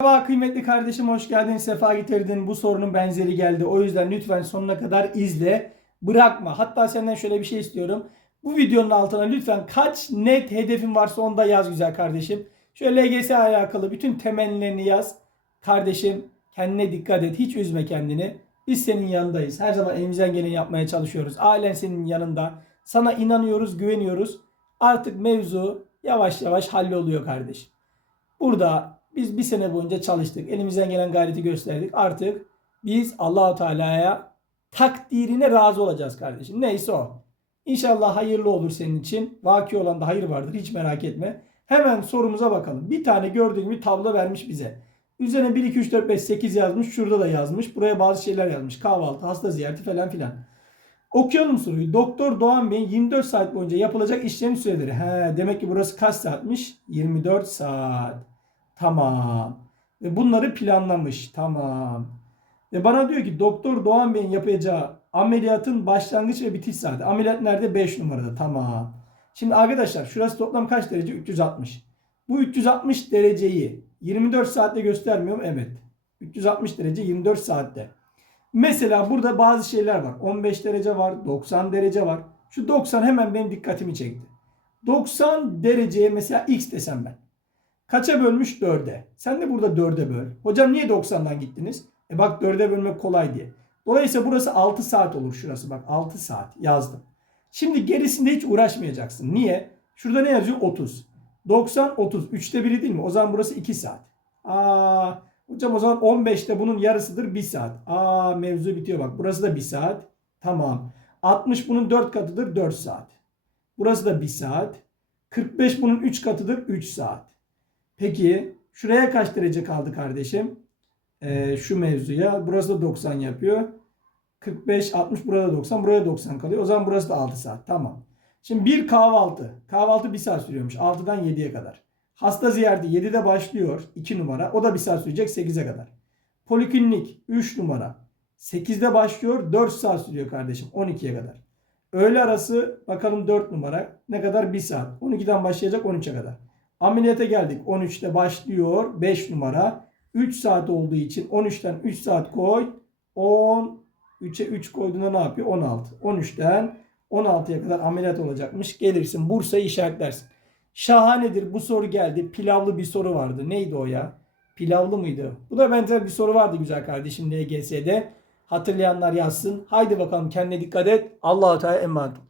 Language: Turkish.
Merhaba kıymetli kardeşim hoş geldin sefa getirdin. Bu sorunun benzeri geldi. O yüzden lütfen sonuna kadar izle bırakma. Hatta senden şöyle bir şey istiyorum. Bu videonun altına lütfen kaç net hedefin varsa onu da yaz güzel kardeşim. Şöyle LGS alakalı bütün temennilerini yaz. Kardeşim kendine dikkat et. Hiç üzme kendini. Biz senin yanındayız. Her zaman elimizden geleni yapmaya çalışıyoruz. Ailen senin yanında. Sana inanıyoruz güveniyoruz. Artık mevzu yavaş yavaş halloluyor kardeşim. Burada biz bir sene boyunca çalıştık. Elimizden gelen gayreti gösterdik. Artık biz Allahu Teala'ya takdirine razı olacağız kardeşim. Neyse o. İnşallah hayırlı olur senin için. Vaki olan da hayır vardır. Hiç merak etme. Hemen sorumuza bakalım. Bir tane gördüğün bir tablo vermiş bize. Üzerine 1, 2, 3, 4, 5, 8 yazmış. Şurada da yazmış. Buraya bazı şeyler yazmış. Kahvaltı, hasta ziyareti falan filan. Okuyalım soruyu. Doktor Doğan Bey'in 24 saat boyunca yapılacak işlem süreleri. He, demek ki burası kaç saatmiş? 24 saat. Tamam. Ve bunları planlamış. Tamam. Ve bana diyor ki Doktor Doğan Bey'in yapacağı ameliyatın başlangıç ve bitiş saati. Ameliyat nerede? 5 numarada. Tamam. Şimdi arkadaşlar şurası toplam kaç derece? 360. Bu 360 dereceyi 24 saatte göstermiyorum. Evet. 360 derece 24 saatte. Mesela burada bazı şeyler var. 15 derece var, 90 derece var. Şu 90 hemen benim dikkatimi çekti. 90 dereceye mesela x desem ben. Kaça bölmüş? 4'e. Sen de burada 4'e böl. Hocam niye 90'dan gittiniz? E bak 4'e bölmek kolay diye. Dolayısıyla burası 6 saat olur şurası. Bak 6 saat yazdım. Şimdi gerisinde hiç uğraşmayacaksın. Niye? Şurada ne yazıyor? 30. 90, 30. 3'te biri değil mi? O zaman burası 2 saat. Aa, hocam o zaman 15'te bunun yarısıdır 1 saat. Aa mevzu bitiyor bak. Burası da 1 saat. Tamam. 60 bunun 4 katıdır 4 saat. Burası da 1 saat. 45 bunun 3 katıdır 3 saat. Peki şuraya kaç derece kaldı kardeşim? Ee, şu mevzuya. Burası da 90 yapıyor. 45, 60 burada 90. Buraya 90 kalıyor. O zaman burası da 6 saat. Tamam. Şimdi bir kahvaltı. Kahvaltı 1 saat sürüyormuş. 6'dan 7'ye kadar. Hasta ziyareti 7'de başlıyor. 2 numara. O da 1 saat sürecek 8'e kadar. Poliklinik 3 numara. 8'de başlıyor. 4 saat sürüyor kardeşim. 12'ye kadar. Öğle arası bakalım 4 numara. Ne kadar? 1 saat. 12'den başlayacak 13'e kadar. Ameliyata geldik. 13'te başlıyor. 5 numara. 3 saat olduğu için 13'ten 3 saat koy. 10. 3'e 3 koyduğunda ne yapıyor? 16. 13'ten 16'ya kadar ameliyat olacakmış. Gelirsin Bursa'yı işaretlersin. Şahanedir. Bu soru geldi. Pilavlı bir soru vardı. Neydi o ya? Pilavlı mıydı? Bu da benzer bir soru vardı güzel kardeşim LGS'de. Hatırlayanlar yazsın. Haydi bakalım kendine dikkat et. Allah'a Teala emanet ol.